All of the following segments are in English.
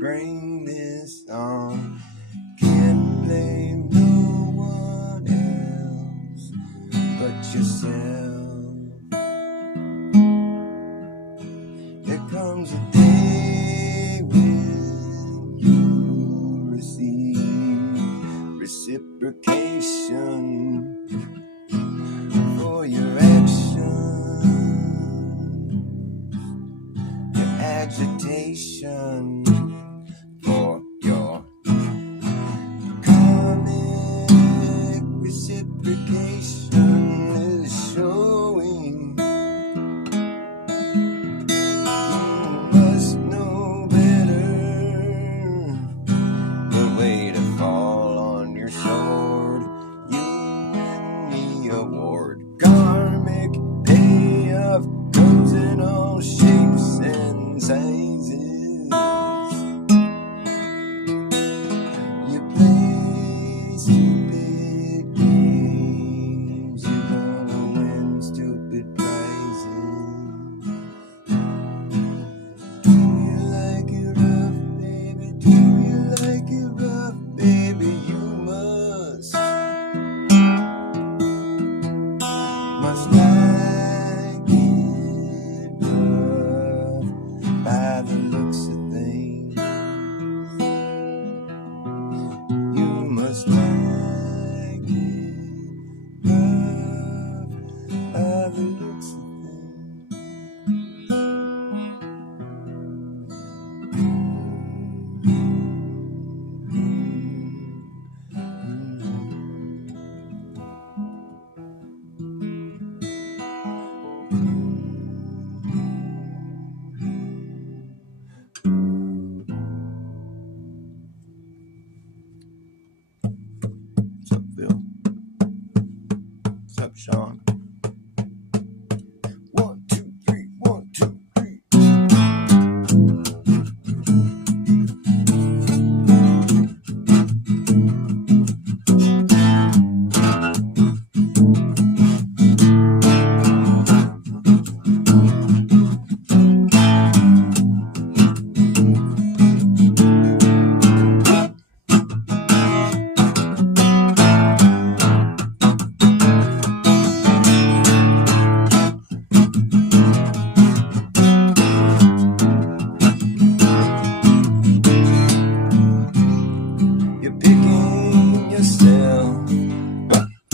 Bring this on. Can't blame no one else but yourself. There comes a day when you receive reciprocation for your actions, your agitation. For your karmic reciprocation is showing. You must know better. The way to fall on your sword. You win the award. Karmic payoff comes in all shapes and sizes. What's up, Sean? 1, 2, 3, 1, 2, 3.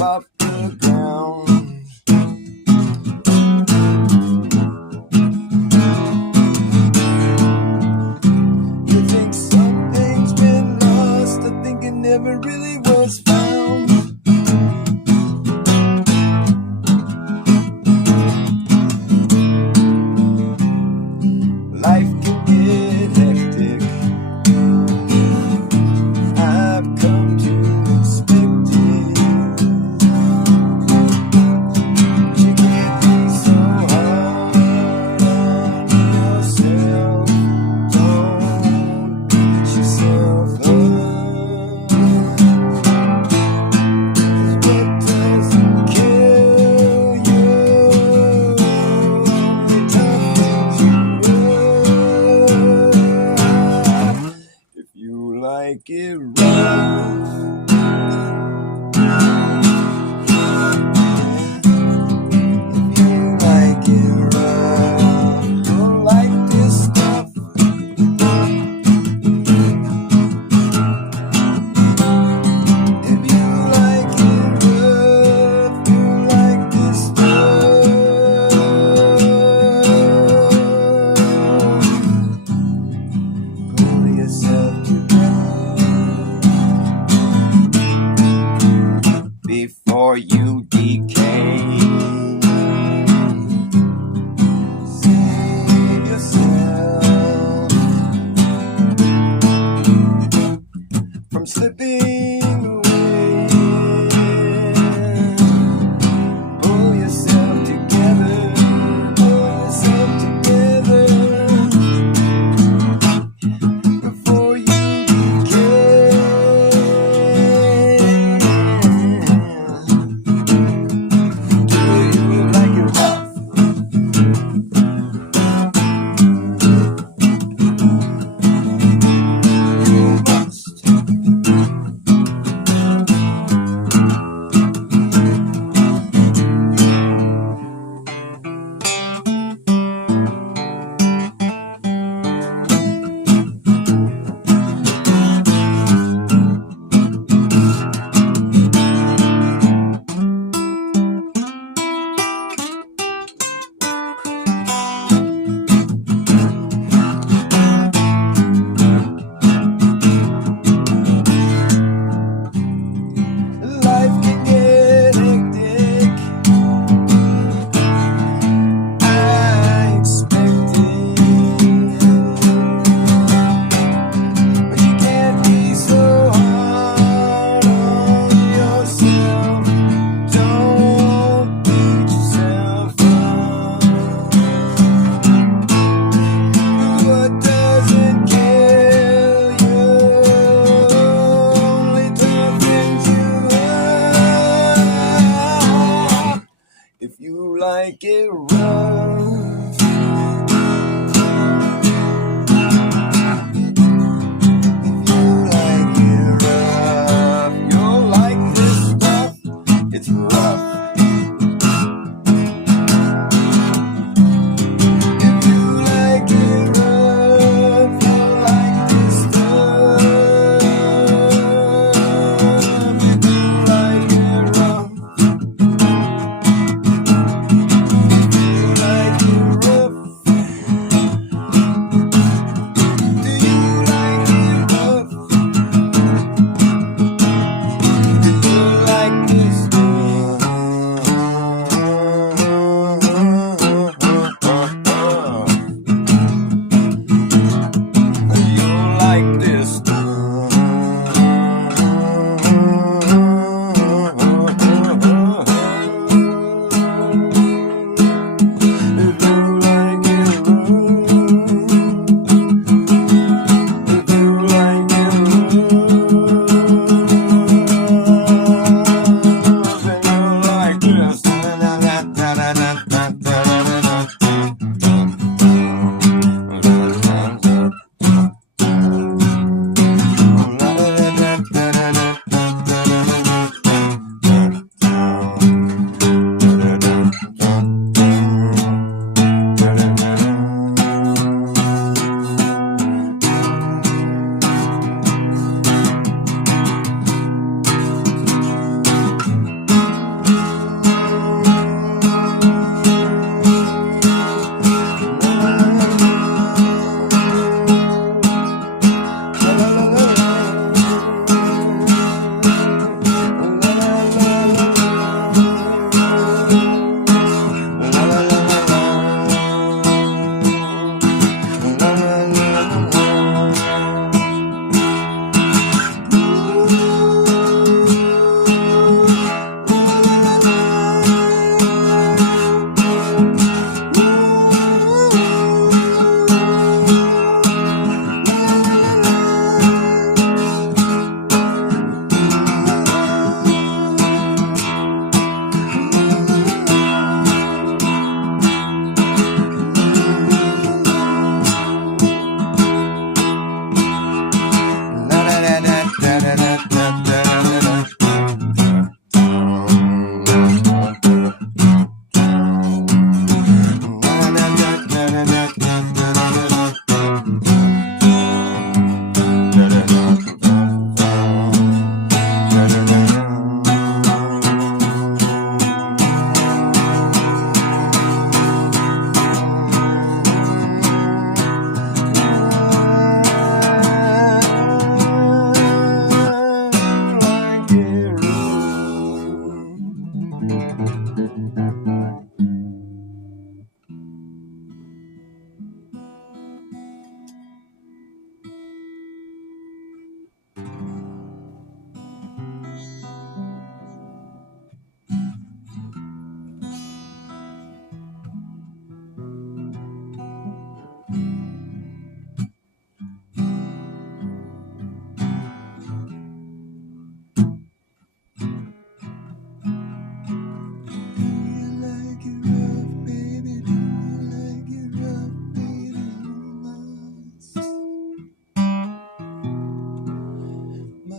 Off the ground. You think something's been lost, I think it never really was found. Life can get hectic. I've come to expect it. Yourself, don't beat yourself like it rough, if you like it rough, don't like this stuff. If you like it rough, you like this stuff. Pull yourself together before you decay. Save yourself from slipping away. Pull yourself together, pull yourself together before you decay.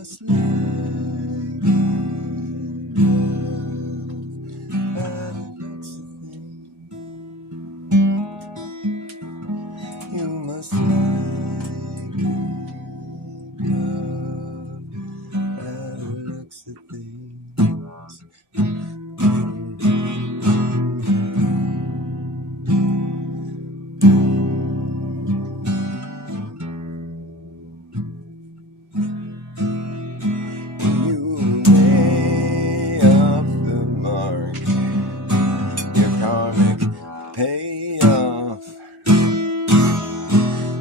must like it by the looks of things. You must like love by the looks of things. You way off the mark, your karmic payoff.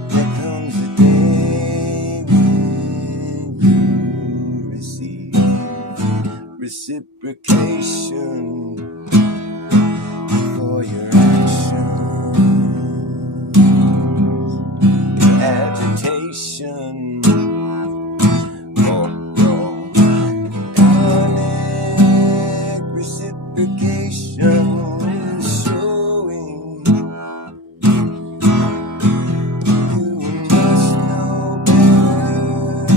There comes a day when you receive reciprocation for your actions, your agitation, for your karmic reciprocation is showing. You must know better.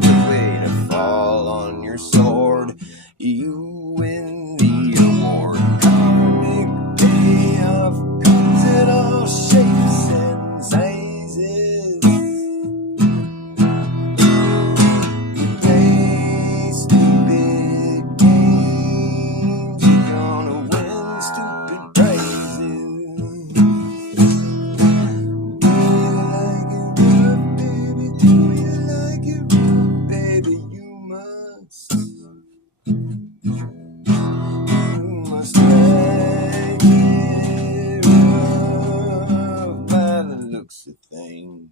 The way to fall on your sword, you win the award. Karmic payoff comes in all shapes and sizes. You play stupid games, you're gonna win stupid prizes. Do you like it rough, baby? Do you like it rough, baby? You must like it rough by the looks of things.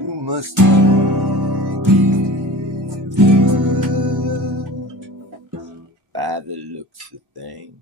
You must like it rough by the looks of things.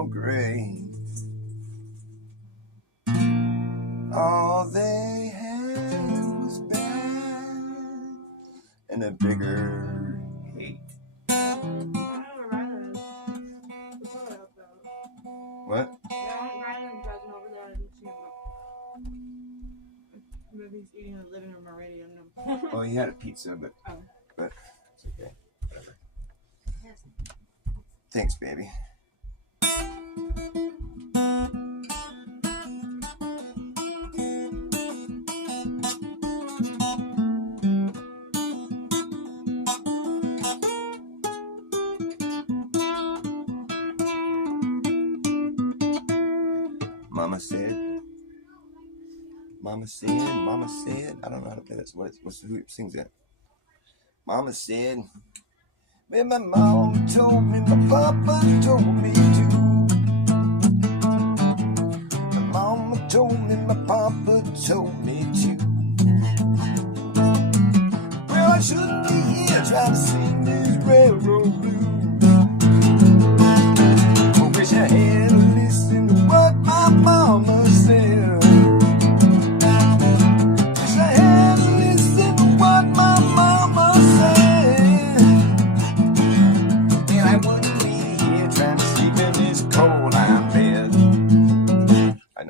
all gray. All they had was bad and a bigger hate. What? He's eating in the living room already. Oh, he had a pizza, but it's okay. Whatever. Thanks, baby. Mama said, I don't know how to play this. Who sings it? Mama said, well, my mom told me, my papa told me too. My mama told me, my papa told me too. Well, I shouldn't be here trying to sing these railroad blues. I wish I had listened to what my mama said.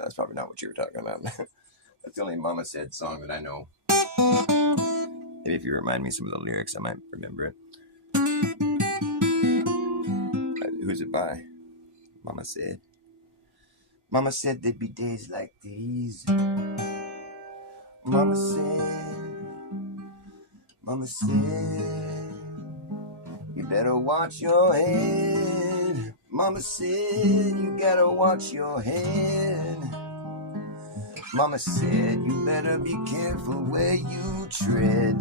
That's probably not what you were talking about. That's the only Mama Said song that I know. Maybe if you remind me some of the lyrics, I might remember it. Who's it by? Mama said. Mama said there'd be days like these. Mama said, you better watch your head. Mama said, you gotta watch your head. Mama said, you better be careful where you tread.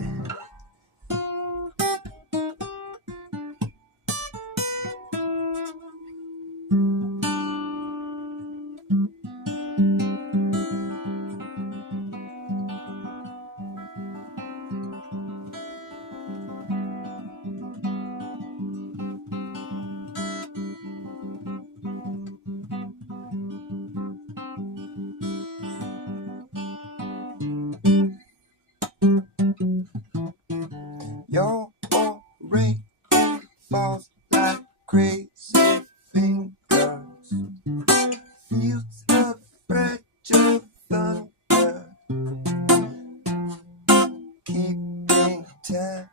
Your rain falls like crazy fingers. Feels the fragile thunder. Keeping time.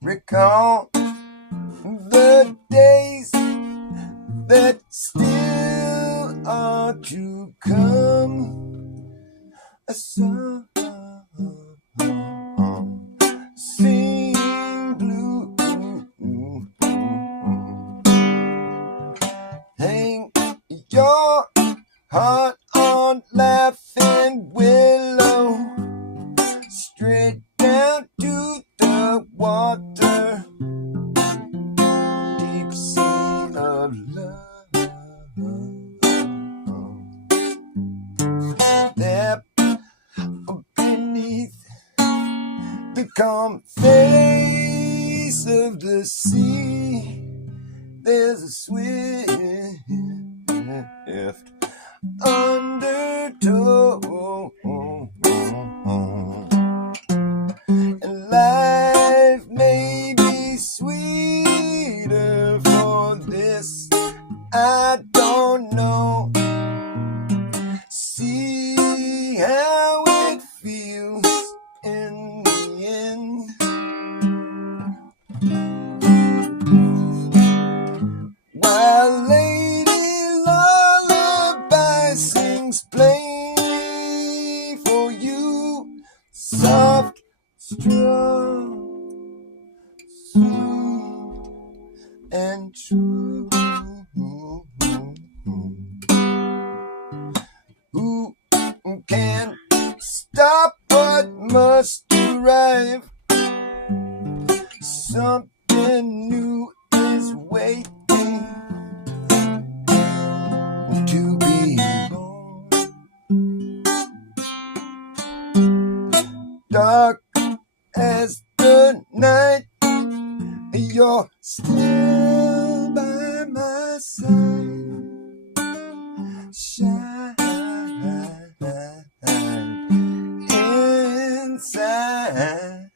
Recall the days that still are to come. A song sing blue. Hang your heart on Laughing Willow, straight down to the water, deep sea of love. There beneath the calm face of the sea, there's a swift undertow, and life may be sweeter for this, I don't know. See how it feels in the end. While Lady Lullaby sings plainly for you, soft, strong, sweet, and true. Who can stop what must arrive? Something new is waiting to be born. Dark as the night, you're still shine inside.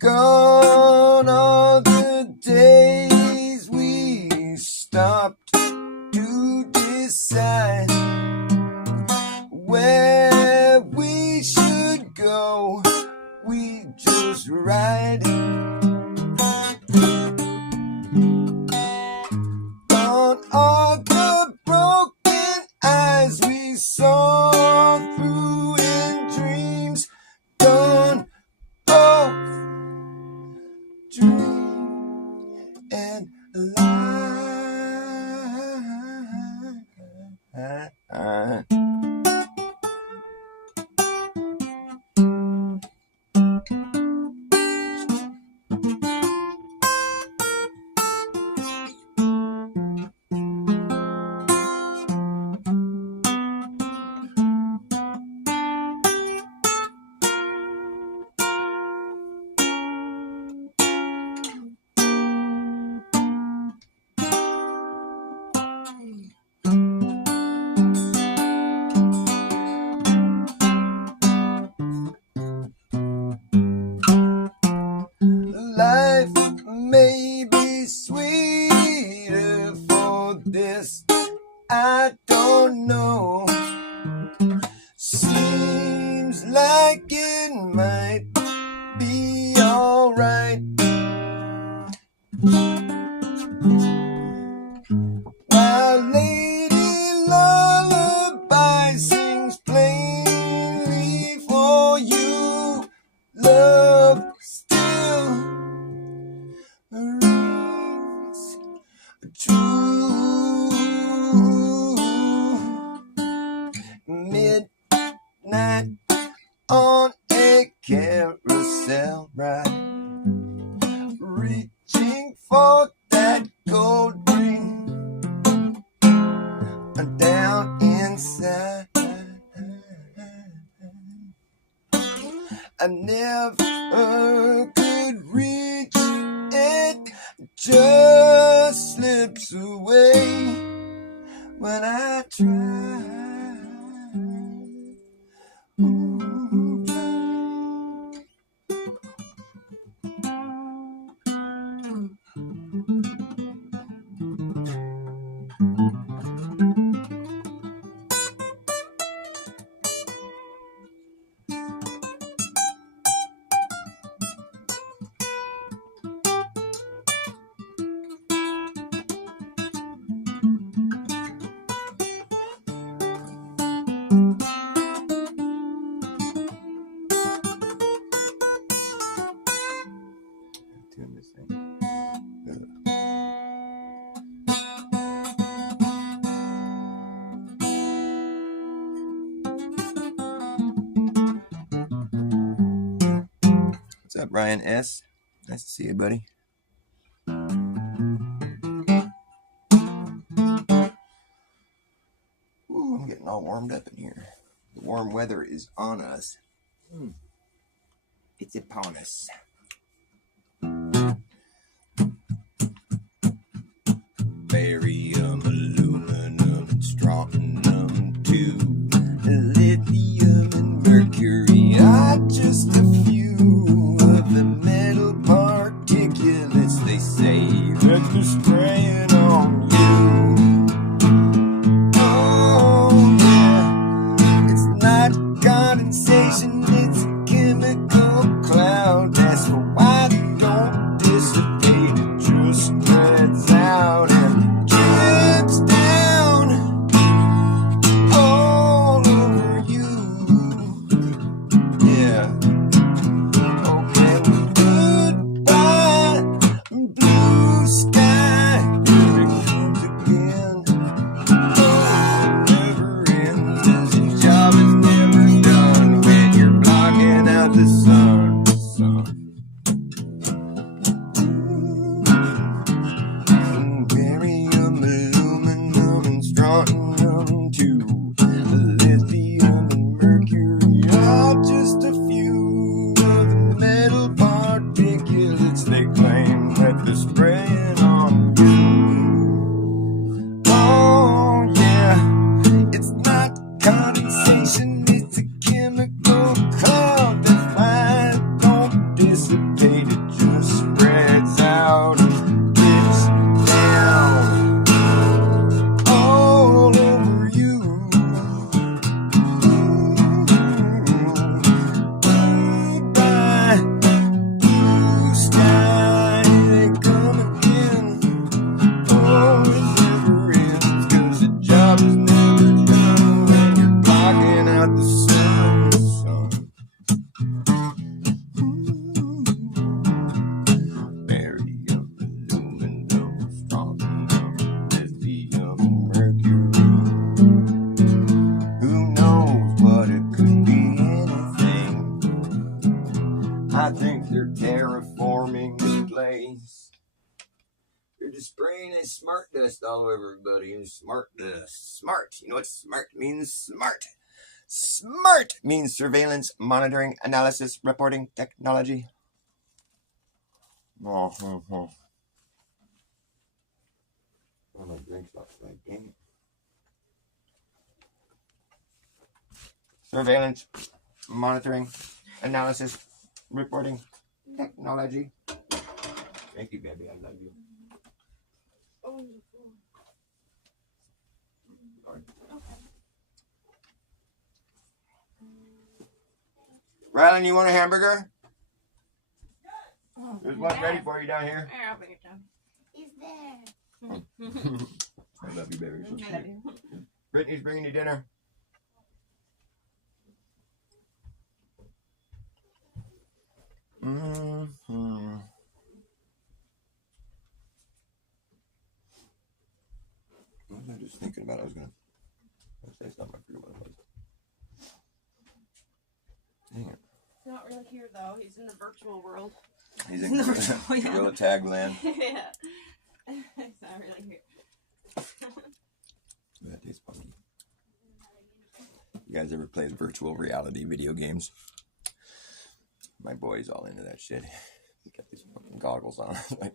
Gone are the days we stopped to decide where we should go. We just ride. Gone are the broken eyes we saw through in dreams. Gone both dream and lie. Life may be sweeter for this, I don't know. Seems like it might be alright. While Lady Lullaby sings plainly for you, love still rings true. Midnight on a carousel ride, reaching for that gold ring down inside. I never could reach it, just slips away when I try. Ooh, tune this thing. What's up, Ryan S? Nice to see you, buddy. Ooh, I'm getting all warmed up in here. The warm weather is on us. It's upon us. Barium, aluminum, and strontium, too. Lithium and mercury are just a few of the metal particulates they say that they're spraying on you. Oh yeah, it's not condensation, it's a chemical cloud. That's why they don't dissipate, it just spreads out and drips down all over you. Yeah. Okay, goodbye, blue sky. Here it comes again. Oh, it never ends, 'cause your job is never done when you're blocking out the sun. swarming this place. They're just spraying a smart dust all over everybody. And smart dust. Smart. You know what smart means? Smart. Smart means surveillance, monitoring, analysis, reporting technology. Oh, my drink's outside. Dang it. Surveillance, monitoring, analysis, reporting, technology. Thank you, baby. I love you. Sorry. Rylan, you want a hamburger? There's one ready for you down here. I'll bring it down. He's there. I love you, baby. You're so cute. Brittany's bringing you dinner. Mm-hmm. What was I just thinking about? I was gonna say something. I forget what it was. Dang it. He's not really here though. He's in the virtual world. He's in Gorilla Tag land. Yeah. He's not really here. That tastes funky. You guys ever play virtual reality video games? My boy's all into that shit. He got these fucking goggles on. Like,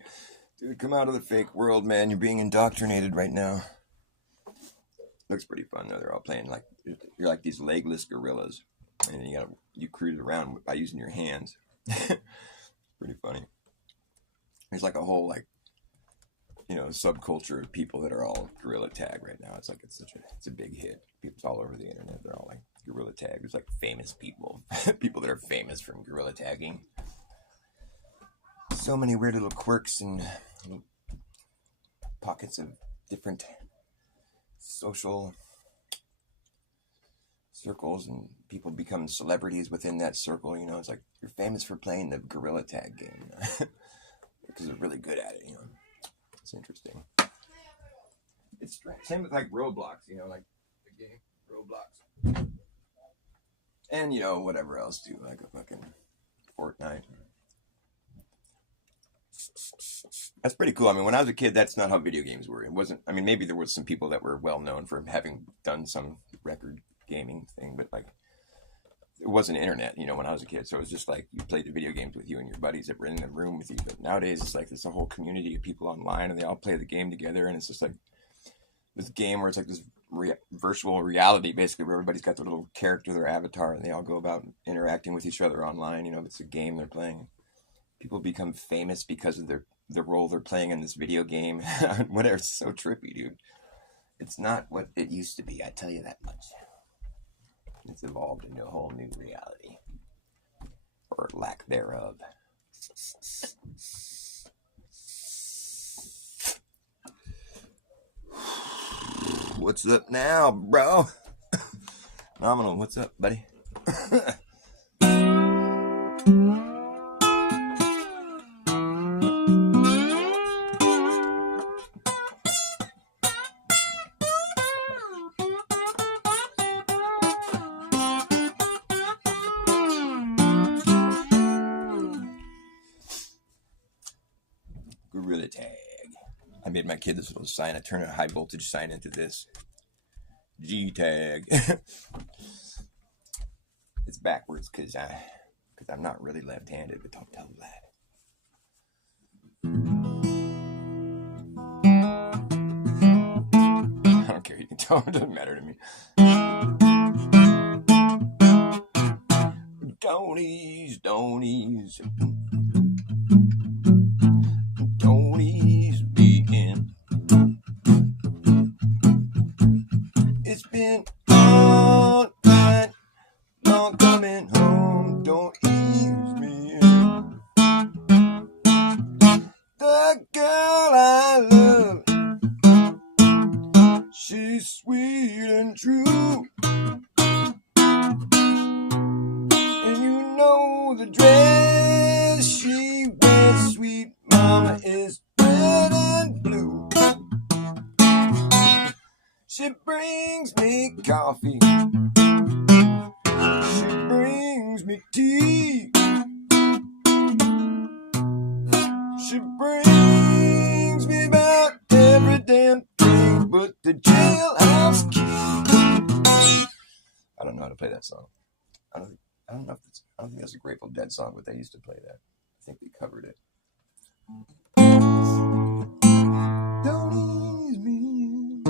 dude, come out of the fake world, man. You're being indoctrinated right now. Looks pretty fun though. They're all playing like you're like these legless gorillas, and you cruise around by using your hands. Pretty funny. There's like a whole subculture of people that are all Gorilla Tag right now. It's a big hit. People's all over the internet. They're all like Gorilla Tag. There's like famous people, people that are famous from Gorilla Tagging. So many weird little quirks and little pockets of different social circles, and people become celebrities within that circle. It's like you're famous for playing the Gorilla Tag game because they're really good at it. It's interesting. It's strange. Same with like Roblox. Like the game Roblox, and whatever else too, like a fucking Fortnite. That's pretty cool. I mean, when I was a kid, that's not how video games were. It wasn't. I mean, maybe there was some people that were well known for having done some record gaming thing, but like it wasn't internet, when I was a kid. So it was just like you played the video games with you and your buddies that were in the room with you. But nowadays it's like there's a whole community of people online, and they all play the game together, and it's just like this game where it's like this virtual reality, basically, where everybody's got their little character, their avatar, and they all go about interacting with each other online. It's a game they're playing. People become famous because of the role they're playing in this video game. Whatever. It's so trippy, dude. It's not what it used to be, I tell you that much. It's evolved into a whole new reality, or lack thereof. What's up now, bro? Phenomenal. What's up, buddy? Gorilla Tag. I made my kid this little sign. I turned a high voltage sign into this. G-Tag. It's backwards because I'm not really left-handed, but don't tell him that. I don't care. You can tell him. It doesn't matter to me. Don't ease. Begin. It's been all night long coming home. Don't ease me in. The girl I love, she's sweet and true, and the dress she wears, sweet mama, is red and blue. She brings me coffee, she brings me tea, She brings me about every damn thing but the jailhouse key. I don't know how to play that song. I don't know if it's. I don't think that's a Grateful Dead song, but they used to play that. I think they covered it. Don't ease me in.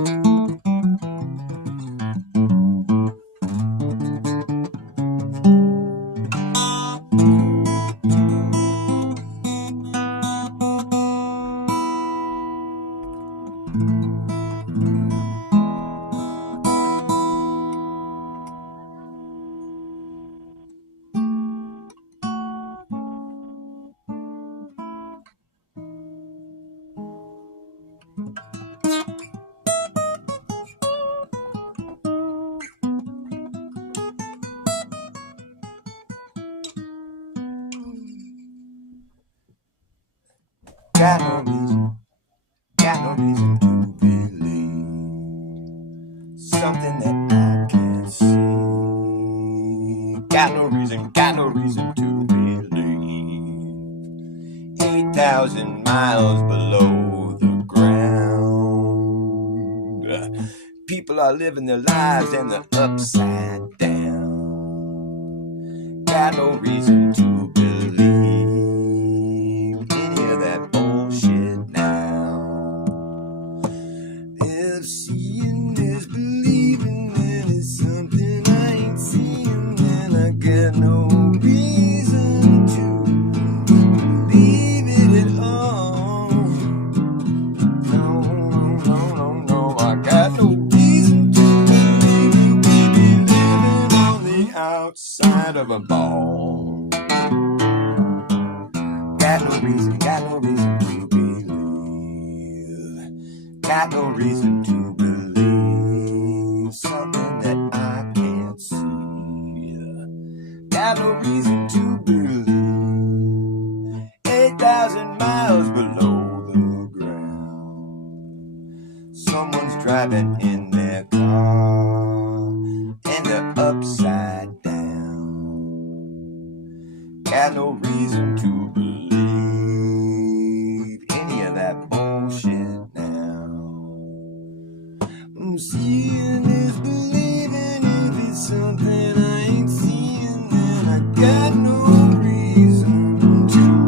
Got no reason to believe something that I can't see. Got no reason to believe 8,000 miles below the ground. People are living their lives and they're upside down. Got no reason to believe any of that bullshit now. If seeing is believing, then it's something I ain't seeing, then I got no reason to believe it at all. No, I got no reason to believe it. We be living on the outside of a ball. Got no reason to believe. Got no reason to believe something that I can't see. Got no reason to believe 8,000 miles below the ground. Someone's driving in their car and they're upside down. Got no reason to believe any of that bullshit now. Seeing is believing. If it's something I ain't seeing, then I got no reason to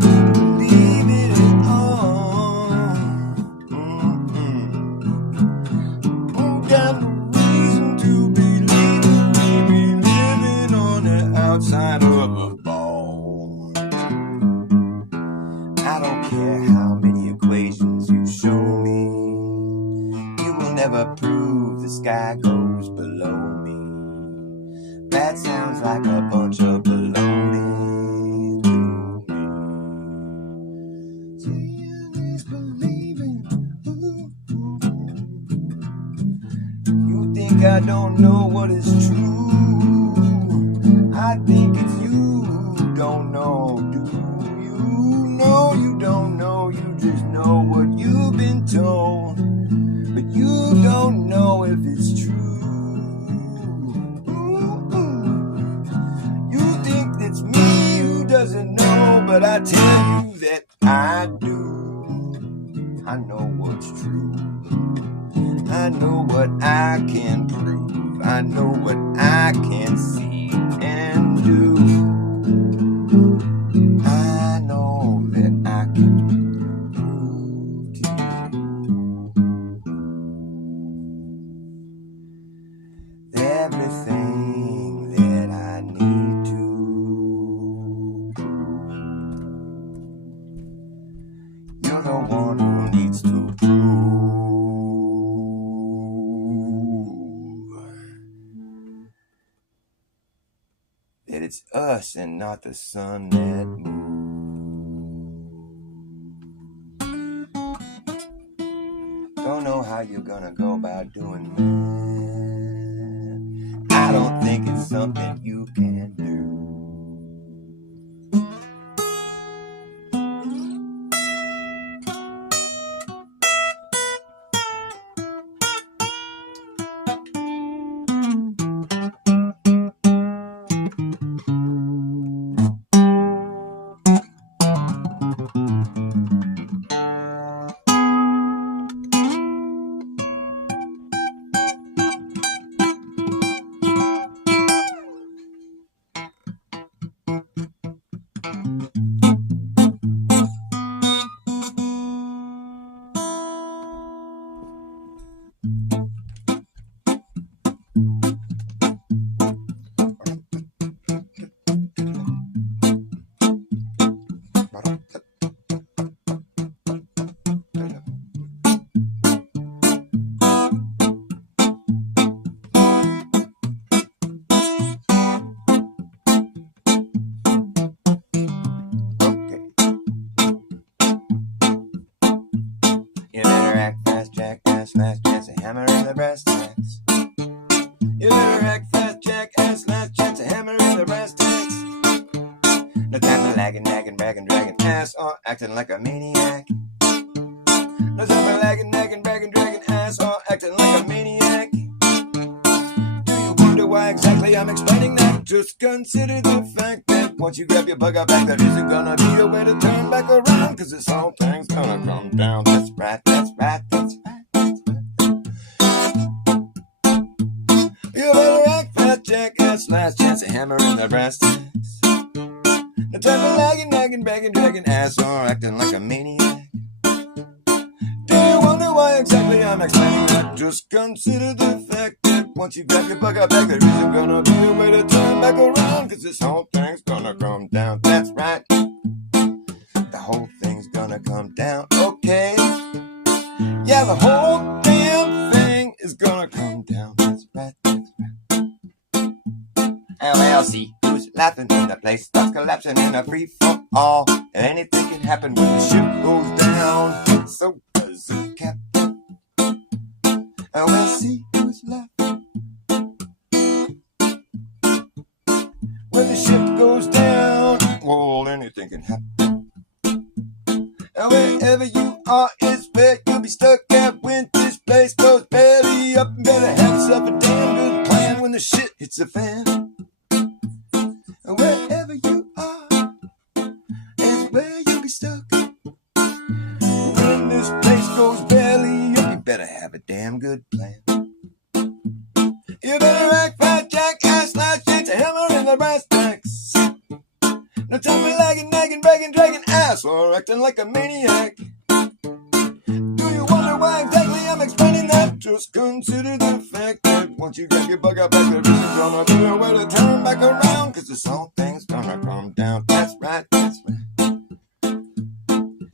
believe it at all. Got no reason to believe it. We be living on the outside of a ball. I don't care how many equations you show me, you will never prove the sky goes below me. That sounds like a bunch of baloney to me. Seeing is believing. You think I don't know what is true? I think it's you who don't know. Do you know you don't know? You just know what you've been told, but you don't know if it's true. You think it's me who doesn't know, but I tell you that I do. I know what's true. I know what I can prove. I know what I can see and do. I know that I can prove to you everything that I need to prove. You're the one who needs to prove that it's us and not the sun that moves. Don't know how you're gonna go about doing that. I don't think it's something you can do. jackass, last chance to hammer in the brass tacks. You better act fast, jackass, last chance to hammer in the brass tacks. No time for lagging, nagging, bragging, dragging ass, or acting like a maniac. No time for lagging, nagging, bragging, dragging ass, or acting like a maniac. Do you wonder why exactly I'm explaining that? Just consider the fact that once you grab your bug out back, there isn't gonna be a way to turn back around, cause this whole thing's gonna come down. That's right, that's right, that's right, that's right. You better act fast, jackass, last chance to hammer in the brass tacks. No time for lagging, nagging, bragging, dragging ass, or acting like a maniac. Do you wonder why exactly I'm explaining that? Just consider the fact that once you grab your bug out back, there isn't gonna be a way to turn back around, cause this whole thing's gonna come down. That's right, the whole thing's gonna come down, okay? Yeah, the whole damn thing is gonna come down. That's right, that's right. LLC, who's laughing when the place starts collapsing in a free-for-all? Anything can happen when the ship goes down. So does the captain. LLC, who's laughing when the ship goes down? Well, anything can happen. And wherever you are is where you'll be stuck at when this place goes belly up. And better have yourself a damn good plan when the shit hits the fan. And wherever you are is where you'll be stuck. When this place goes belly up, you better have a damn good plan. You better act fast, jackass, last chance to hammer in the brass tacks. No time for lagging, nagging, bragging, dragging ass, or acting like a maniac. Do you wonder why exactly I'm explaining that? Just consider the fact that once you grab your bug out back, there isn't gonna be a way to turn back around, cause this whole thing's gonna come down. That's right, that's right.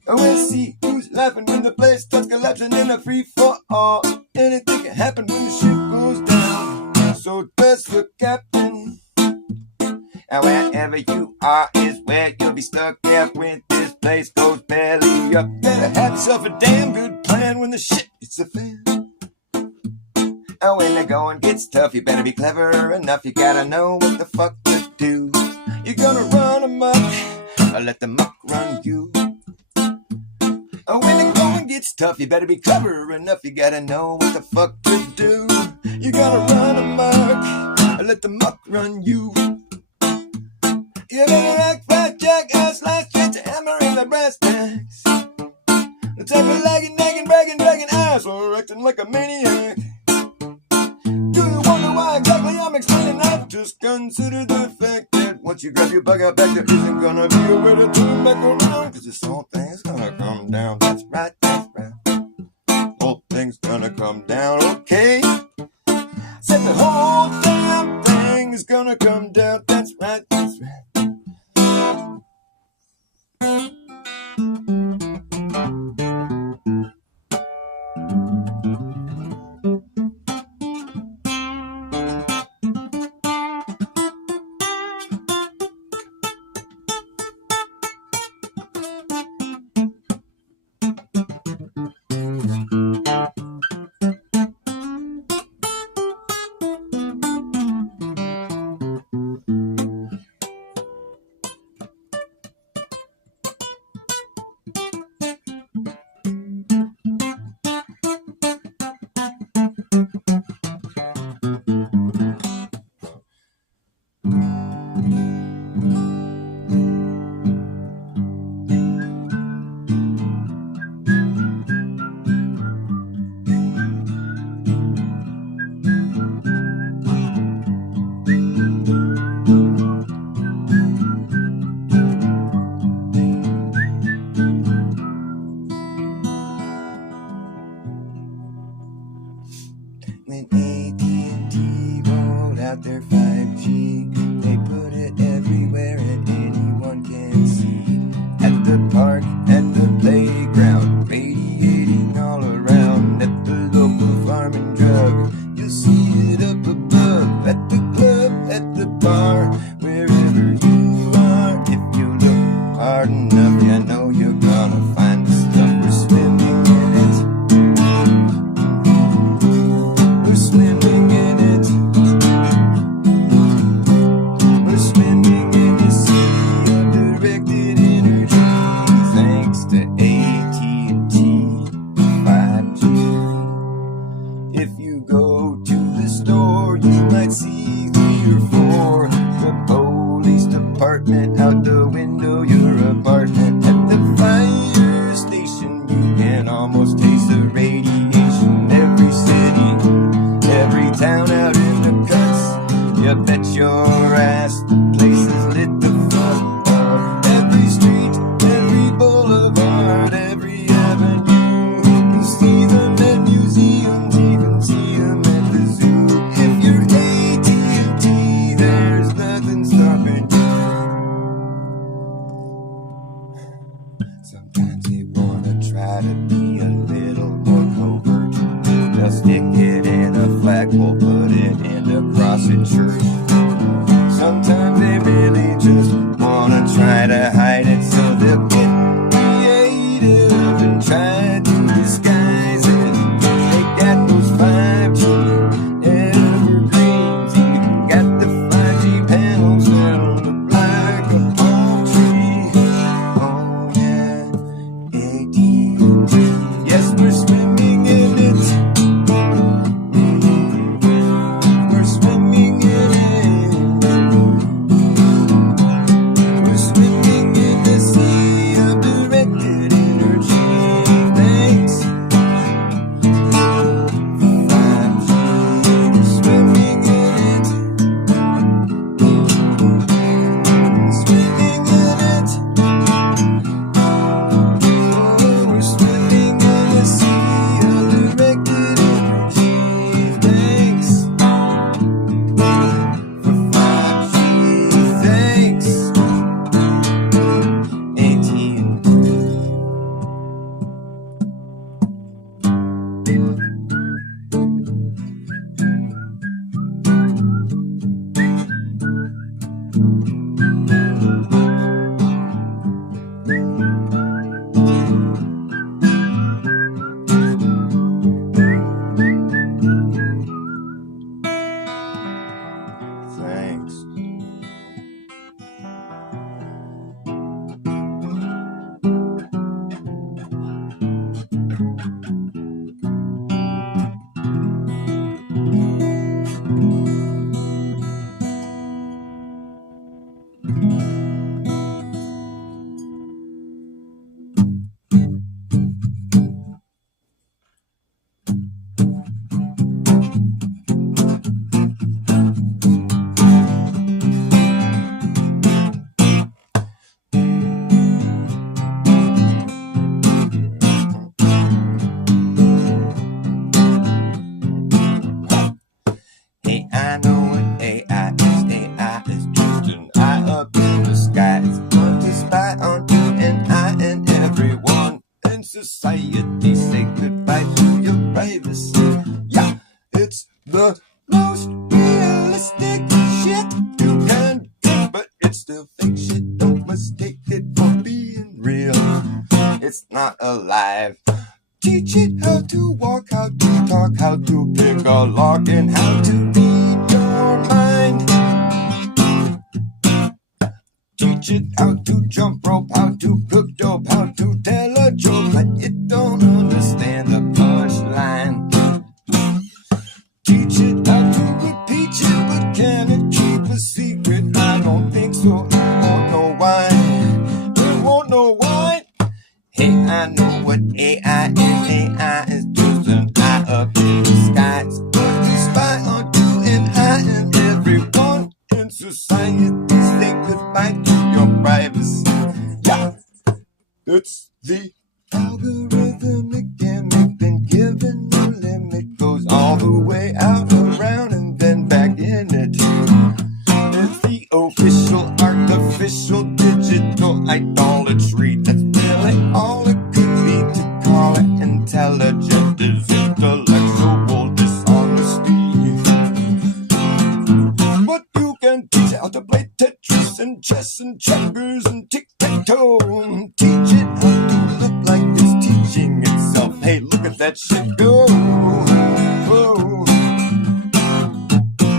Oh, we'll see who's laughing when the place starts collapsing in a free-for-all. Anything can happen when the ship goes down. So does the captain. And wherever you are is where you'll be stuck at when this place goes belly up. Better have yourself a damn good plan when the shit hits the fan. And when the going gets tough, you better be clever enough. You gotta know what the fuck to do. You're gonna run amok, or let the muck run you. And when the going gets tough, you better be clever enough. You gotta know what the fuck to do. You gotta run amok, or let the muck run you. You better act fast, jackass, last chance to hammer in the brass tacks. No time for lagging, nagging, bragging, dragging ass, or acting like a maniac. Do you wonder why exactly I'm explaining that? Just consider the fact that once you grab your bug out back, there isn't gonna be a way to turn back around, cause this whole thing's gonna come down. That's right, that's right. Whole thing's gonna come down, okay? Said the whole damn thing is gonna come down. That's right, that's right. at your ass. The place is lit the fuck up. Every street, every boulevard, every avenue. You see them in museums, even see them at the zoo. If you're AT&T, there's nothing stopping you. Sometimes they wanna try to be a little more covert. They'll stick it in a flagpole, put it in the cross at church. Sometimes they really just wanna try to hide it, so they'll get creative and try to disguise it. They got those 5G evergreens, even got the 5G panels that look like a palm tree. Oh yeah, AT&T. Yes, we're swimming in it. We're swimming in it. We're swimming in the sea of directed energy. Thanks, 5G. We're swimming in it. Swimming in it. Oh, we're swimming in the sea of directed energy. Thanks for 5G. Thanks, AT&T. Thanks. Hey, I know what AI is. AI is just an eye up in the sky. It's fun to spy onto an eye and everyone in society. Say goodbye to your privacy. Yeah, it's the most realistic shit you can do, but it's still fake shit. Don't mistake it for being real. It's not alive. Teach it how to walk, how to talk, how to pick a lock, and how to read your mind. Teach it how to jump rope, how to cook dope, how to tell a joke, but it don't understand the punchline. Teach it how to repeat it, but can it keep a secret? I don't think so. I won't know why. It won't know why. Hey, I know what AI is. AI is just an eye up in the sky. It's fun to spy onto an eye and everyone in society. Say goodbye to your privacy. Yeah, it's the algorithmic gimmick. Been given no limit. Goes all the way out, around, and then back in it. It's the official, artificial, digital idolatry. That's really all it could be to call it intelligent is intellectual dishonesty. But you can teach how to play Tetris and chess and checkers and tic-tac-toe. Teach it how to look like it's teaching itself. Hey, look at that shit go. Whoa.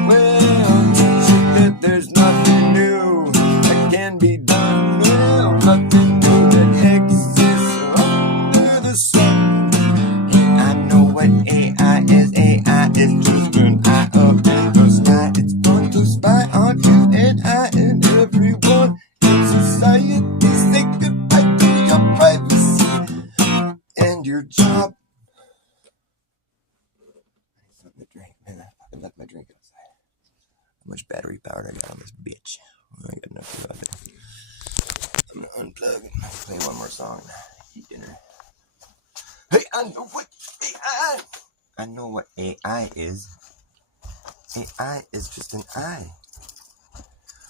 Well, teach it that there's nothing new that can be done. Well, nothing new that exists under the sun. Hey, I know what AI is. AI is just an eye up in the sky. It's fun to spy on you and I and everyone in society. Say goodbye to your privacy and your job. I need something to drink. Man, I fucking left my drink outside. How much battery power I got on this bitch? I got enough of it. I'm gonna unplug and play one more song. Eat dinner. Hey, I know what AI. I know what AI is. AI is just an eye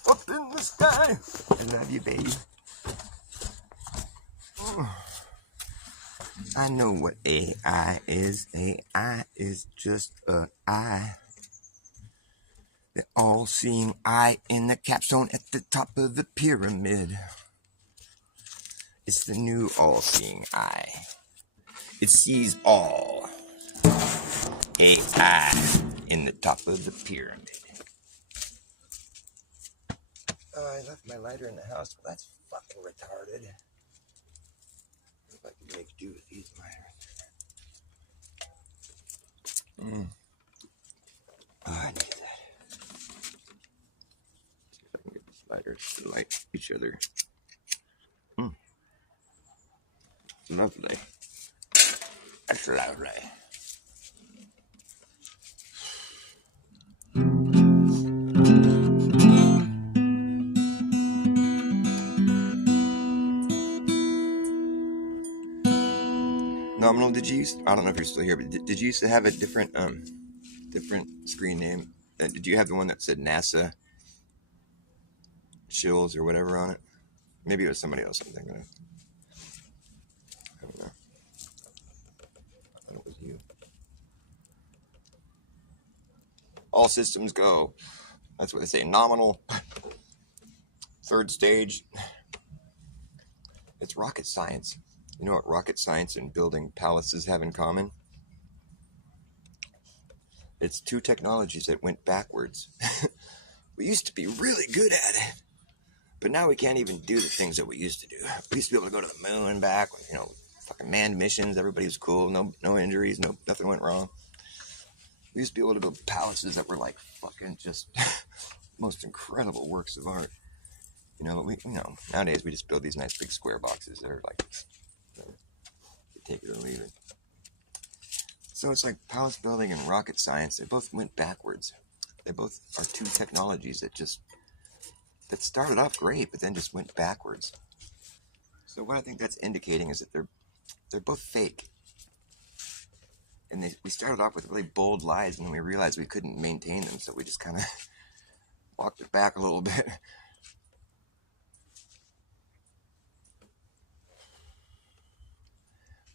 up in the sky. I love you, baby. I know what AI is. AI is just an eye. The all-seeing eye in the capstone at the top of the pyramid. It's the new all-seeing eye. It sees all. AI in the top of the pyramid. Oh, I left my lighter in the house. Well, that's fucking retarded. If I can make do with these lighters. Oh, I need that. See if I can get these lighters to light each other. Lovely. That's lovely. Nominal, did you used, I don't know if you're still here, but did you used to have a different screen name? Did you have the one that said NASA Chills or whatever on it? Maybe it was somebody else I'm thinking of. I don't know. I thought it was you. All systems go. That's what they say. Nominal. Third stage. It's rocket science. You know what rocket science and building palaces have in common? It's two technologies that went backwards. We used to be really good at it, but now we can't even do the things that we used to do. We used to be able to go to the moon and back, fucking manned missions. Everybody was cool. No injuries. Nothing went wrong. We used to be able to build palaces that were like fucking just most incredible works of art. Nowadays we just build these nice big square boxes that are like, you take it or leave it. So it's like palace building and rocket science. They both went backwards. They both are two technologies that started off great, but then just went backwards. So what I think that's indicating is that they're both fake. And we started off with really bold lies, and we realized we couldn't maintain them, so we just kind of walked it back a little bit.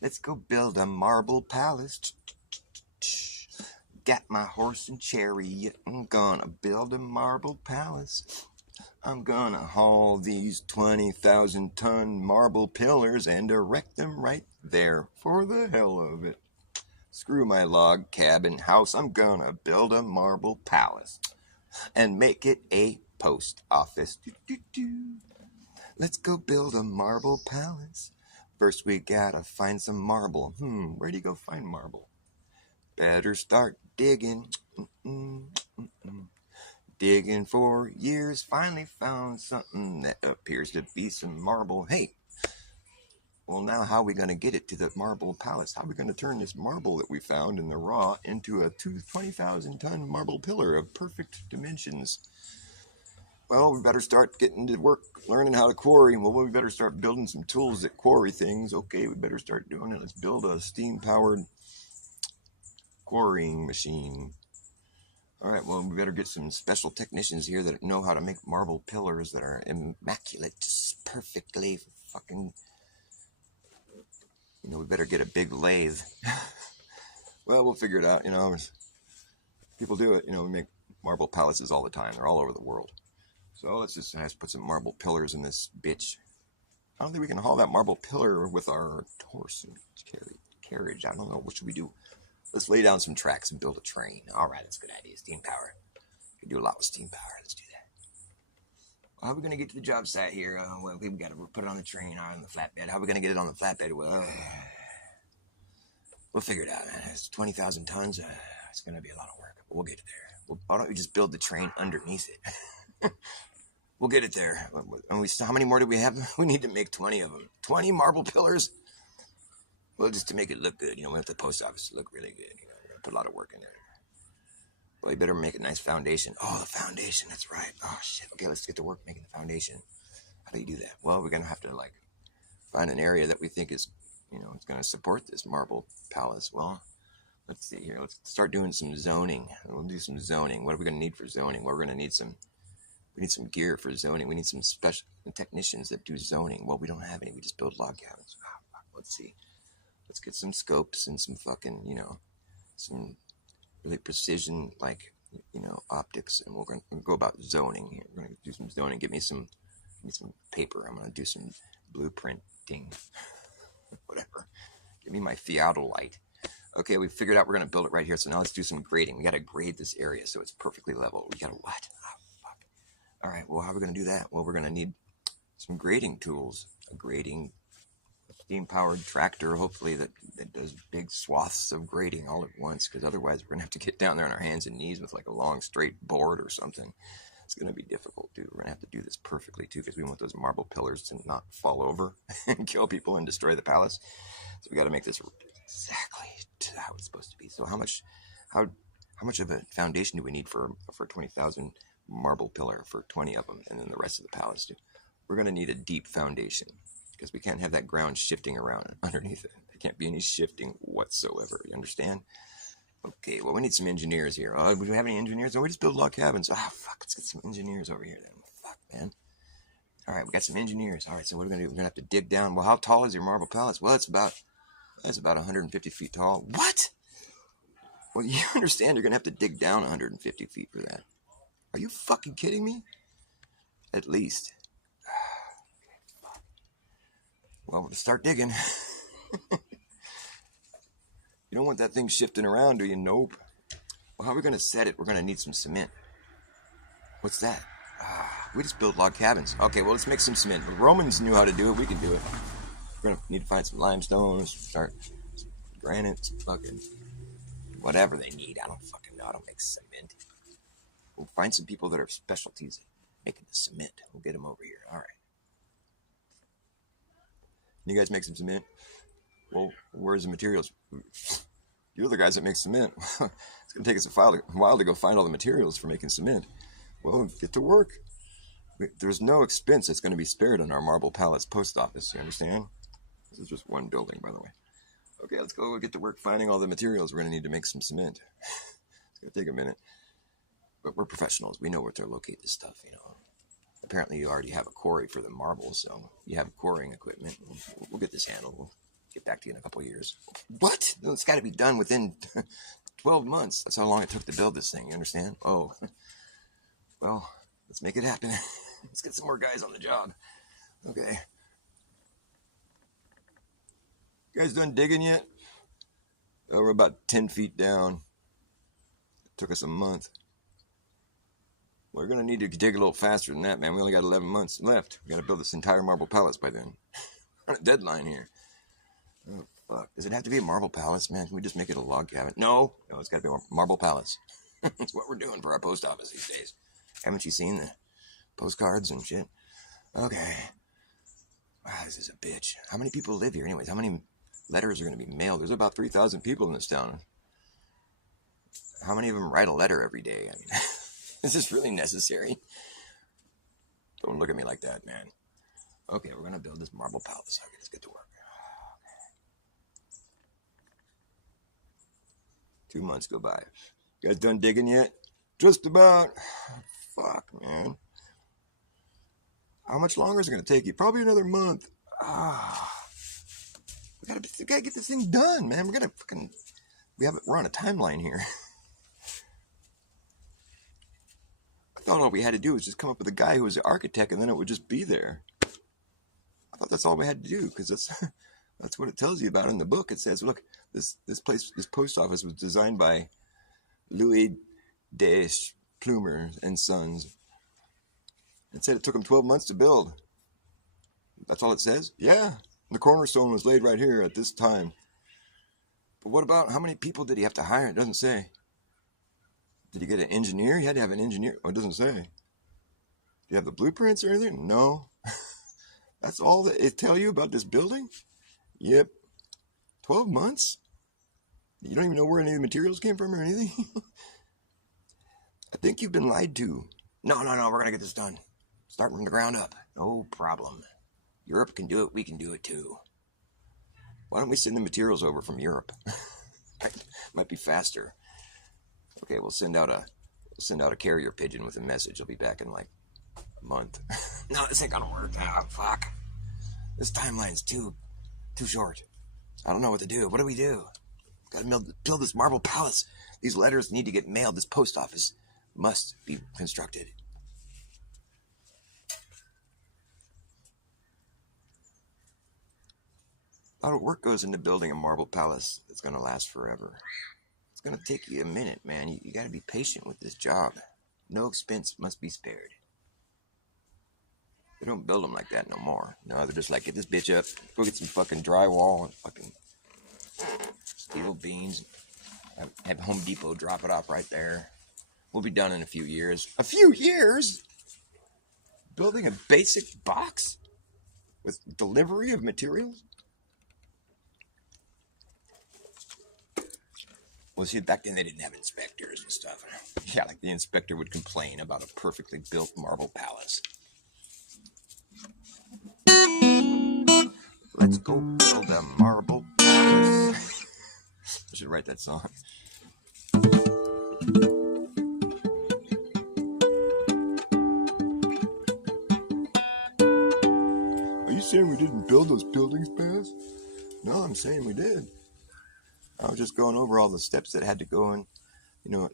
Let's go build a marble palace. Got my horse and chariot. I'm gonna build a marble palace. I'm gonna haul these 20,000-ton marble pillars and erect them right there for the hell of it. Screw my log cabin house. I'm gonna build a marble palace and make it a post office. Let's go build a marble palace. First we gotta find some marble. Where do you go find marble? Better start digging. Digging for years, finally found something that appears to be some marble. Hey, well now how are we going to get it to the marble palace? How are we going to turn this marble that we found in the raw into a 20,000-ton marble pillar of perfect dimensions? Well, we better start getting to work, learning how to quarry. Well, we better start building some tools that quarry things. Okay, we better start doing it. Let's build a steam-powered quarrying machine. All right, well, we better get some special technicians here that know how to make marble pillars that are immaculate, just perfectly fucking... we better get a big lathe. Well, we'll figure it out, People do it, we make marble palaces all the time. They're all over the world. So let's put some marble pillars in this bitch. I don't think we can haul that marble pillar with our horse and carriage. I don't know. What should we do? Let's lay down some tracks and build a train. All right, that's a good idea. Steam power. We can do a lot with steam power. Let's do that. How are we going to get to the job site here? Well, we've got to put it on the train or on the flatbed. How are we going to get it on the flatbed? Well, we'll figure it out. It's 20,000 tons. It's going to be a lot of work. But we'll get it there. Why don't we just build the train underneath it? We'll get it there. How many more do we have? We need to make 20 of them. 20 marble pillars? Well, just to make it look good. We have the post office to look really good. We're going to put a lot of work in there. Well, you better make a nice foundation. Oh, the foundation. That's right. Oh, shit. Okay, let's get to work making the foundation. How do you do that? Well, we're going to have to, like, find an area that we think is, you know, it's going to support this marble palace. Well, let's see here. Let's start doing some zoning. We'll do some zoning. What are we going to need for zoning? Well, we're going to need some, we need some gear for zoning. We need some special technicians that do zoning. Well, we don't have any. We just build log cabins. Oh, fuck. Let's see. Let's get some scopes and some fucking, you know, some really precision, like, you know, optics, and we're going to go about zoning here. We're going to do some zoning. Give me some paper. I'm going to do some blueprinting. Whatever. Give me my theodolite. Okay, we figured out we're going to build it right here. So now let's do some grading. We got to grade this area so it's perfectly level. We got to what? Oh, fuck. All right, well, how are we going to do that? Well, we're going to need some grading tools. A grading steam-powered tractor, hopefully, that does big swaths of grading all at once, because otherwise we're going to have to get down there on our hands and knees with like a long straight board or something. It's going to be difficult, too. We're going to have to do this perfectly, too, because we want those marble pillars to not fall over and kill people and destroy the palace. So we got to make this exactly how it's supposed to be. So how much of a foundation do we need for 20,000 marble pillar for 20 of them, and then the rest of the palace, too? We're going to need a deep foundation, because we can't have that ground shifting around underneath it. There can't be any shifting whatsoever. You understand? Okay, well, we need some engineers here. Oh, do we have any engineers? Oh, we just build log cabins. Ah, fuck, let's get some engineers over here then. Fuck, man. All right, we got some engineers. All right, so what are we going to do? We're going to have to dig down. Well, how tall is your marble palace? Well, that's about 150 feet tall. What? Well, you understand you're going to have to dig down 150 feet for that. Are you fucking kidding me? At least. Well, let's start digging. You don't want that thing shifting around, do you? Nope. Well, how are we going to set it? We're going to need some cement. What's that? We just build log cabins. Okay, well, let's make some cement. The Romans knew how to do it. We can do it. We're going to need to find some limestone, start some granite, some fucking whatever they need. I don't fucking know. I don't make cement. We'll find some people that are specialties in making the cement. We'll get them over here. All right. You guys make some cement? Well, where's the materials? You're the guys that make cement. It's going to take us a while to go find all the materials for making cement. Well, get to work. There's no expense that's going to be spared on our Marble Palace post office. You understand? This is just one building, by the way. Okay, let's go get to work finding all the materials we're going to need to make some cement. It's going to take a minute. But we're professionals. We know where to locate this stuff, you know. Apparently, you already have a quarry for the marble, so you have quarrying equipment. We'll get this handled. We'll get back to you in a couple of years. What? It's got to be done within 12 months. That's how long it took to build this thing, you understand? Oh, well, let's make it happen. Let's get some more guys on the job. Okay. You guys done digging yet? Oh, we're about 10 feet down. It took us a month. We're going to need to dig a little faster than that, man. We only got 11 months left. We got to build this entire marble palace by then. We're on a deadline here. Oh, fuck. Does it have to be a marble palace, man? Can we just make it a log cabin? No, it's got to be a marble palace. That's what we're doing for our post office these days. Haven't you seen the postcards and shit? Okay. Wow, this is a bitch. How many people live here anyways? How many letters are going to be mailed? There's about 3,000 people in this town. How many of them write a letter every day? I mean, is this really necessary? Don't look at me like that, man. Okay, we're going to build this marble palace. Okay, let's get to work. Okay. 2 months go by. You guys done digging yet? Just about. Fuck, man. How much longer is it going to take you? Probably another month. We gotta get this thing done, man. We're on a timeline here. I thought all we had to do was just come up with a guy who was the architect, and then it would just be there. I thought that's all we had to do, because that's what it tells you about in the book. It says, look, this post office was designed by Louis de Plumer and Sons. It said it took them 12 months to build. That's all it says? Yeah. The cornerstone was laid right here at this time. But what about how many people did he have to hire? It doesn't say. Did he get an engineer? He had to have an engineer. Oh, it doesn't say. Do you have the blueprints or anything? No. That's all that it tell you about this building? Yep. 12 months? You don't even know where any of the materials came from or anything? I think you've been lied to. No, no, no, we're gonna get this done. Start from the ground up. No problem. Europe can do it, we can do it too. Why don't we send the materials over from Europe? Might be faster. Okay, we'll send out a carrier pigeon with a message. I'll be back in like a month. No, this ain't gonna work. Ah, fuck. This timeline's too short. I don't know what to do. What do we do? Gotta build this marble palace. These letters need to get mailed. This post office must be constructed. A lot of work goes into building a marble palace that's gonna last forever. It's gonna take you a minute, man. You gotta be patient with this job. No expense must be spared. They don't build them like that no more. No, they're just like, get this bitch up, go get some fucking drywall and fucking steel beams. Have Home Depot drop it off right there. We'll be done in a few years. A few years? Building a basic box with delivery of materials? Well, see, back then they didn't have inspectors and stuff. Yeah, like the inspector would complain about a perfectly built marble palace. Let's go build a marble palace. I should write that song. Are you saying we didn't build those buildings fast? No, I'm saying we did. I was just going over all the steps that had to go in,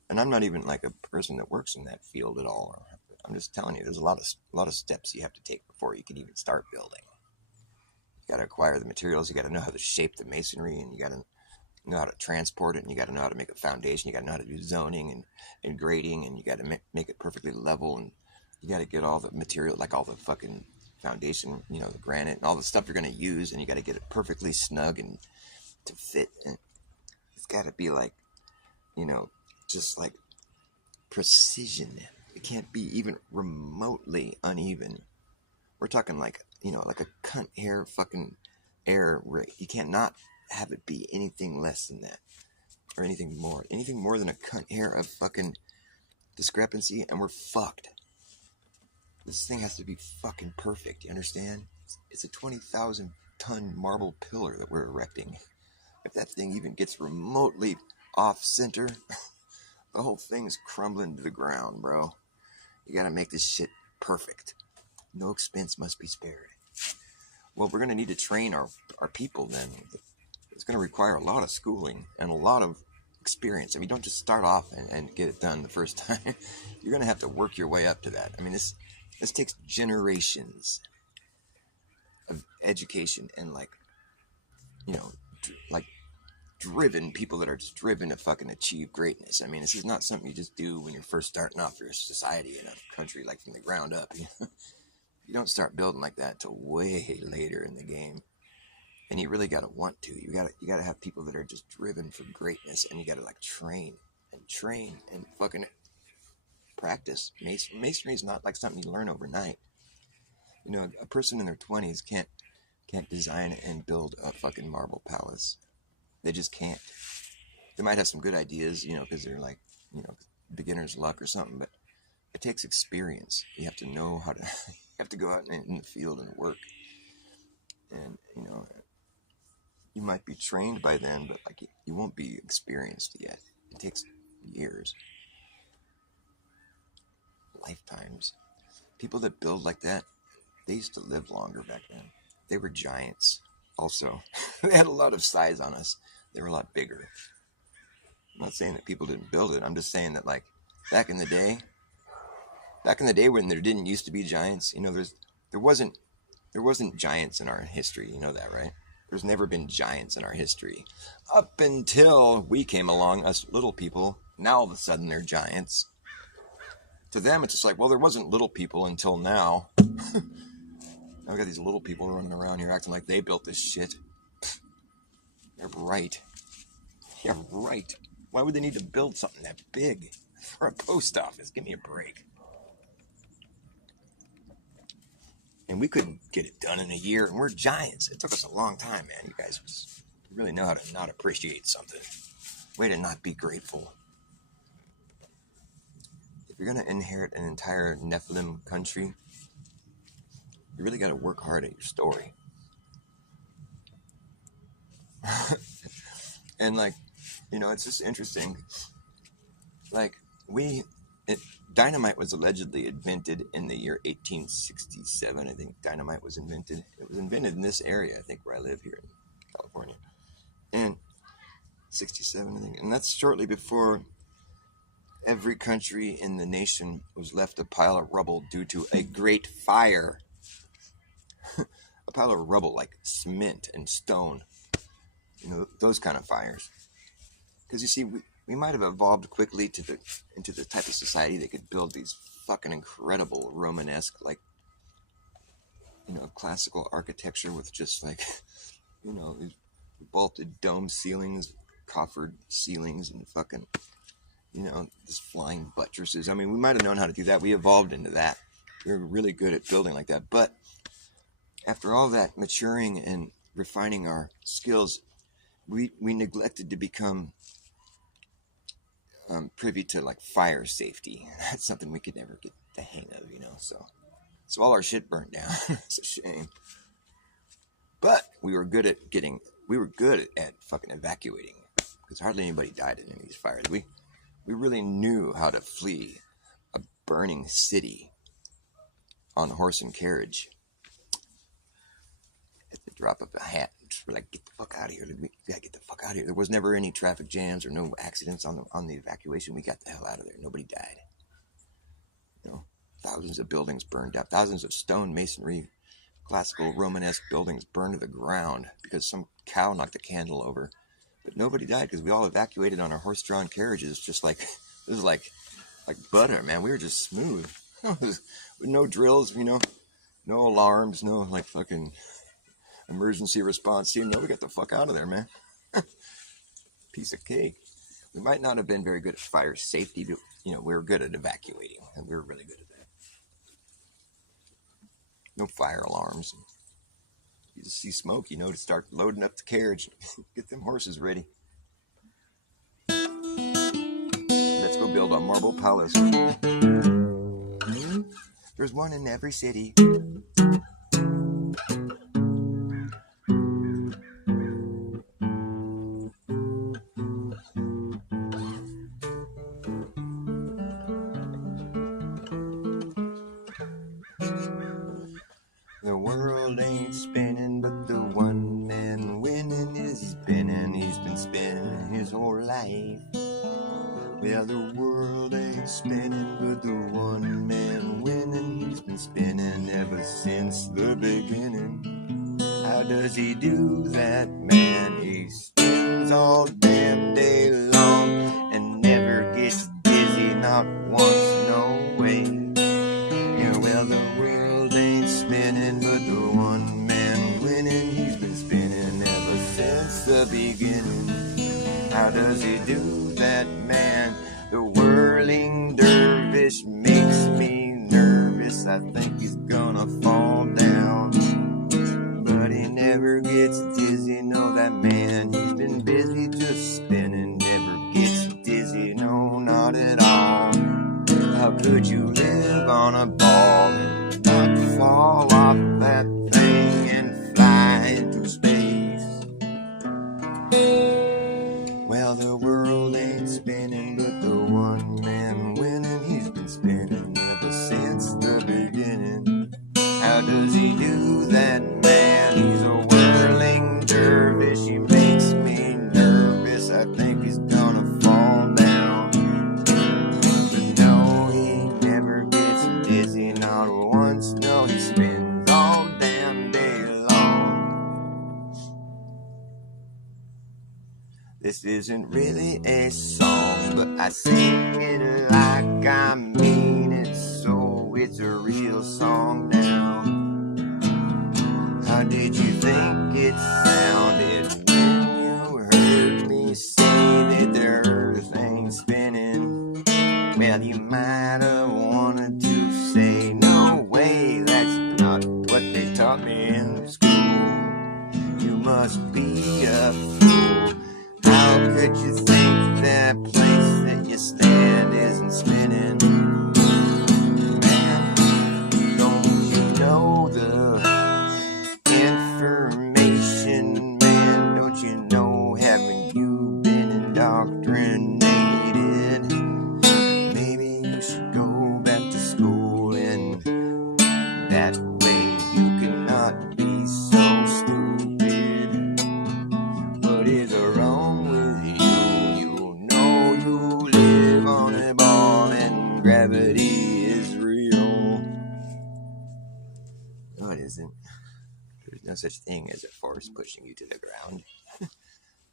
and I'm not even like a person that works in that field at all. I'm just telling you, there's a lot of steps you have to take before you can even start building. You got to acquire the materials, you got to know how to shape the masonry, and you got to know how to transport it, and you got to know how to make a foundation, you got to know how to do zoning and grading, and you got to make it perfectly level, and you got to get all the material, like all the fucking foundation, the granite and all the stuff you're going to use, and you got to get it perfectly snug and to fit. And it's got to be like, just like precision. It can't be even remotely uneven. We're talking like, like a cunt hair fucking air rate. You can't not have it be anything less than that. Or anything more. Anything more than a cunt hair of fucking discrepancy, and we're fucked. This thing has to be fucking perfect, you understand? It's a 20,000 ton marble pillar that we're erecting. If that thing even gets remotely off center, the whole thing's crumbling to the ground, bro. You gotta make this shit perfect. No expense must be spared. Well, we're gonna need to train our people then. It's gonna require a lot of schooling and a lot of experience. I mean, don't just start off and get it done the first time. You're gonna have to work your way up to that. I mean, this takes generations of education and like driven people that are just driven to fucking achieve greatness. I mean, this is not something you just do when you're first starting off your society in a country like from the ground up. You don't start building like that until way later in the game. And you really gotta want to. You gotta have people that are just driven for greatness, and you gotta like train and fucking practice. Masonry is not like something you learn overnight. A person in their 20s can't design and build a fucking marble palace. They just can't. They might have some good ideas, because they're like, beginner's luck or something, but it takes experience. You have to know how to, you have to go out in the field and work. And, you might be trained by then, but like you won't be experienced yet. It takes years. Lifetimes. People that build like that, they used to live longer back then. They were giants. Also, they had a lot of size on us. They were a lot bigger. I'm not saying that people didn't build it. I'm just saying that, like, back in the day when there didn't used to be giants, there wasn't giants in our history. You know that, right? There's never been giants in our history. Up until we came along, us little people. Now all of a sudden they're giants. To them, it's just like, well, there wasn't little people until now. Now we got these little people running around here acting like they built this shit. You're right. You're right. Why would they need to build something that big for a post office? Give me a break. And we couldn't get it done in a year, and we're giants. It took us a long time, man. You guys really know how to not appreciate something. Way to not be grateful. if you're gonna inherit an entire Nephilim country, you really got to work hard at your story. And like, you know, it's just interesting. Like dynamite was allegedly invented in the year 1867. I think dynamite was invented. It was invented in this area, I think, where I live here in California. And 67, I think. And that's shortly before every country in the nation was left a pile of rubble due to a great fire. A pile of rubble like cement and stone. You know, those kind of fires. Because you see, we might have evolved quickly into the type of society that could build these fucking incredible Romanesque, like, you know, classical architecture with just like, you know, these vaulted dome ceilings, coffered ceilings, and fucking, you know, this flying buttresses. I mean, we might have known how to do that. We evolved into that. We were really good at building like that. But after all that maturing and refining our skills, we neglected to become privy to like fire safety. That's something we could never get the hang of, you know. So all our shit burnt down. It's a shame. But we were good at fucking evacuating, because hardly anybody died in any of these fires. We really knew how to flee a burning city on horse and carriage at the drop of a hat. We're like, get the fuck out of here. We gotta get the fuck out of here. There was never any traffic jams or no accidents on the evacuation. We got the hell out of there. Nobody died. You know, thousands of buildings burned up. Thousands of stone masonry, classical Romanesque buildings burned to the ground because some cow knocked a candle over. But nobody died because we all evacuated on our horse-drawn carriages. Just like, it was like butter, man. We were just smooth. With no drills, you know, no alarms, no like fucking emergency response team. No, we got the fuck out of there, man. Piece of cake. We might not have been very good at fire safety, but, you know, we were good at evacuating, and we were really good at that. No fire alarms. You just see smoke, you know, to start loading up the carriage. Get them horses ready. Let's go build a marble palace. There's one in every city. The world ain't spinning, but the one man winning is spinning. He's been spinning his whole life. Well, the world ain't spinning, but the one man winning. He's been spinning ever since the beginning. How does he do that, man? He spins all damn day long and never gets dizzy, not once, no way. Yeah, well, the world ain't spinning, but the one man winning. He's been spinning ever since the beginning. How does he do that, man? The whirling dervish makes me nervous. I think he's gonna fall down, but he never gets dizzy. No, that man, he's been busy just spinning. Never gets dizzy, no, not at all. How could you live on a ball and not fall off that thing and fly into space? Well, the world ain't spinning, but the one man winning. He's been spinning ever since the beginning. How does he do that, man? He's a whirling dervish. He makes me nervous. I think he's gonna fall down, but no, he never gets dizzy, not once. No, he spins all damn day long. This isn't really a song, but I sing it like I mean it, so it's a real song now. How did you think it sounded when you heard me say that the earth ain't spinning? Well, you might have wanted to say, no way, that's not what they taught me in school. You must be a fool. How could you think that place that you stand isn't spinning? indoctrinated. Maybe you should go back to school, and that way you cannot be so stupid. What is wrong with you? You know you live on a ball and gravity is real. No, it isn't. There's no such thing as a force pushing you to the ground.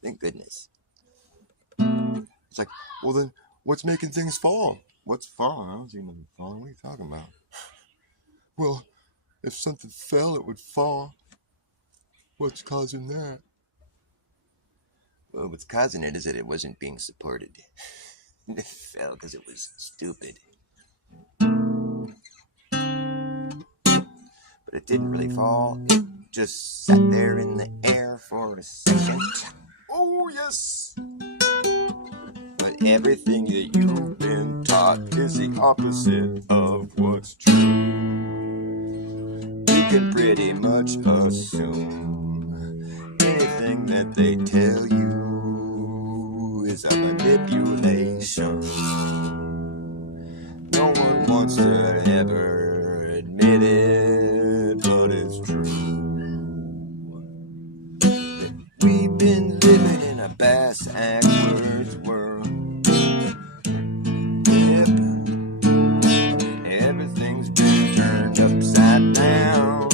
Thank goodness. It's like, well then, what's making things fall? What's falling? I don't see nothing falling. What are you talking about? Well, if something fell, it would fall. What's causing that? Well, what's causing it is that it wasn't being supported. It fell because it was stupid. But it didn't really fall. It just sat there in the air for a second. Oh, yes! But everything that you've been taught is the opposite of what's true. You can pretty much assume anything that they tell you is a manipulation. No one wants to ever admit it, but it's true. We've been living in a bass-ackwards world. Yep. Everything's been turned upside down.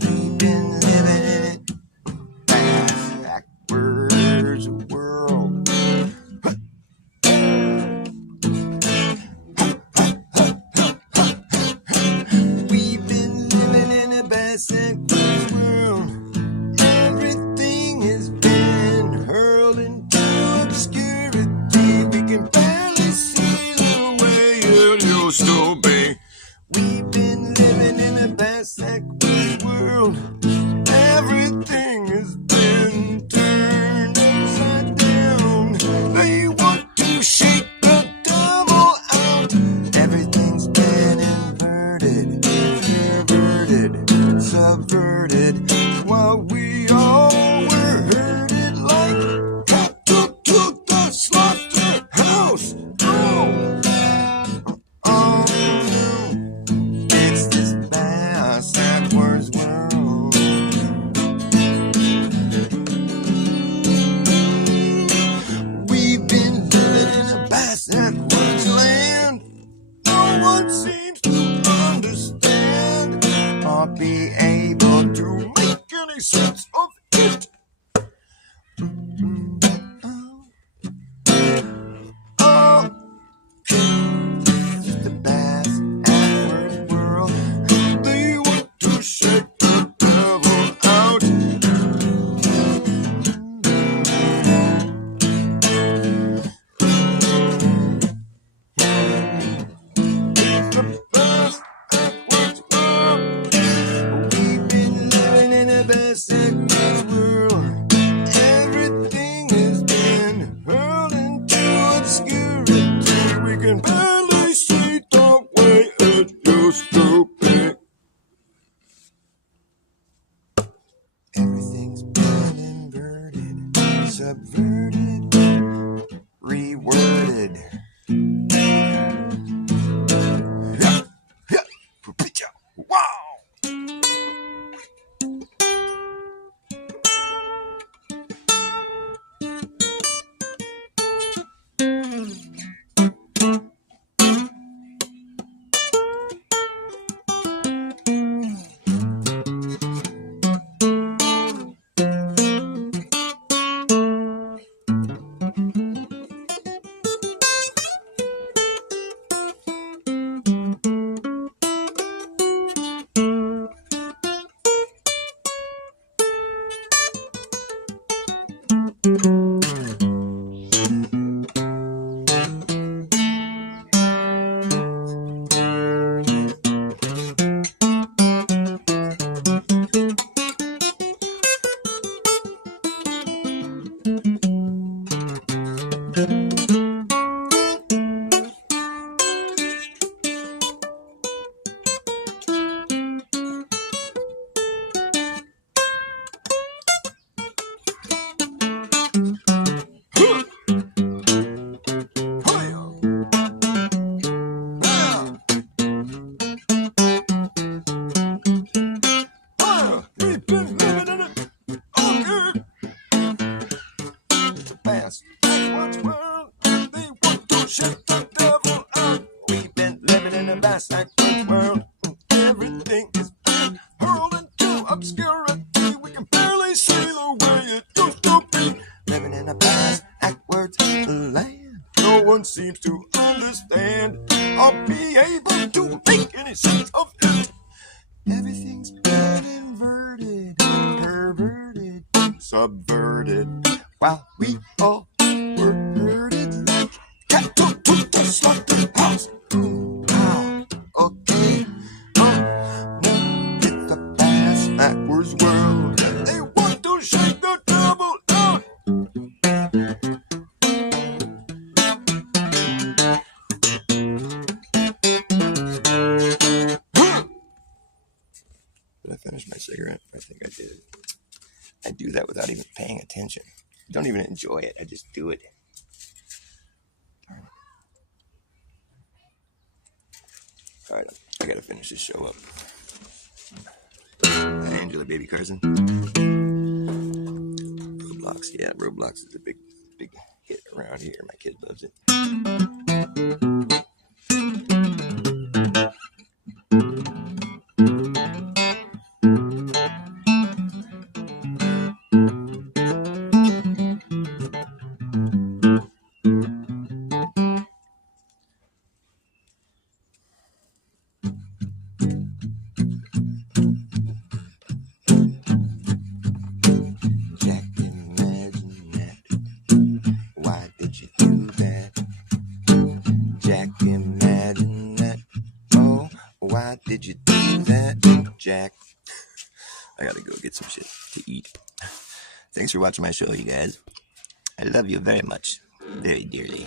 We've been living in a bass-ackwards world. We've been living in a bass-ackwards world. Everything has been hurled into obscurity. We can barely see the way it used to be. We've been living in a bass-ackwards world. Everything has been turned upside down. They want to shake the devil out. Everything's been inverted, perverted, subverted. While we all were herded like cattle to the slaughterhouse. Oh, it's this bass-ackwards world. We've been living in a bass-ackwards land. No one seems to understand or be able to make any sense of it. Oh, it's the bass-ackwards world. They want to shake the devil out. It's the bass-ackwards world. We've been living in a bass-ackwards world. Everything has been hurled into obscurity. We can barely see the way it used to be. Everything's been inverted, subverted, reworded. Yeah, yeah, picture. Wow! We've been living in it all good. Fast backwards world, they want to shut the devil out. We've been living in a fast backwards world. Everything is being hurled into obscurity. We can barely see the way it used to be. Living in a fast backwards land. No one seems to understand or be able to make any sense of it. Everything's been inverted, perverted, subverted, while we all were herded like cattle to the slaughterhouse. Wow, okay, now it's a fast backwards world. They want to shake the devil out. Did I finish my cigarette? I think I did. I do that without even paying attention. I don't even enjoy it. I just do it. All right, I gotta finish this show up. Angela Baby Carson. Roblox, yeah, Roblox is a big hit around here. My kid loves it. Jack, imagine that. Why did you do that? Jack, imagine that. Oh, why did you do that, Jack? I gotta go get some shit to eat. Thanks for watching my show, you guys. I love you very much, very dearly.